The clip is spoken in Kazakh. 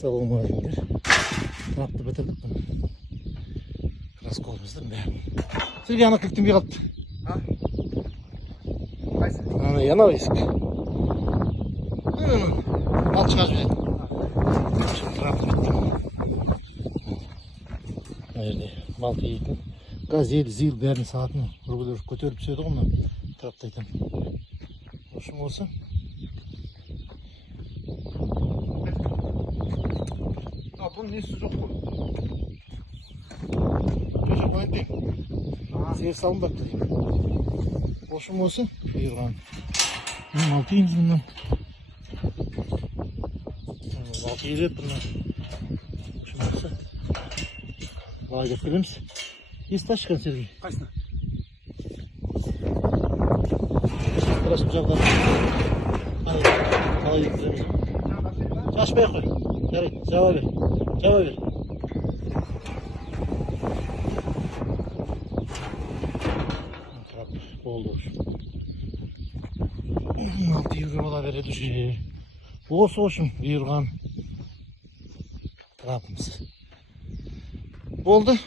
Ассалаумағалейкум. Трапты бітірдік бұны. Расколдердің бәрін. Сергей, ана кілттенбей қалыпты. Қайсы? Ана яна есік. Ал шығарып жібереді. Трапты бітті. Мына жерде мал тиейтін. Газель, зил бәрін сағатын ұрғылар көтеріп түседі ғой мына трапты айтам. Ошым осы. Бұның несі жоқ қой? Жоқ қойын дейм. Зер салынбапты дейм. Ошым осы. Бұйырған. Мал тиеміз бұндан. Мал тиелет бұндан. Ошым осы. Лагерь келеміз. Есті ашқан, Сергей. Қайсына? Страшным жағдан. Қалай жеткіземіз. Шашпай қой. Жарайды, жаба бер. Жаба бер. Болды. Мал тиюге бола береді уже. Осы ошым бұйырған трапымыз. Болды.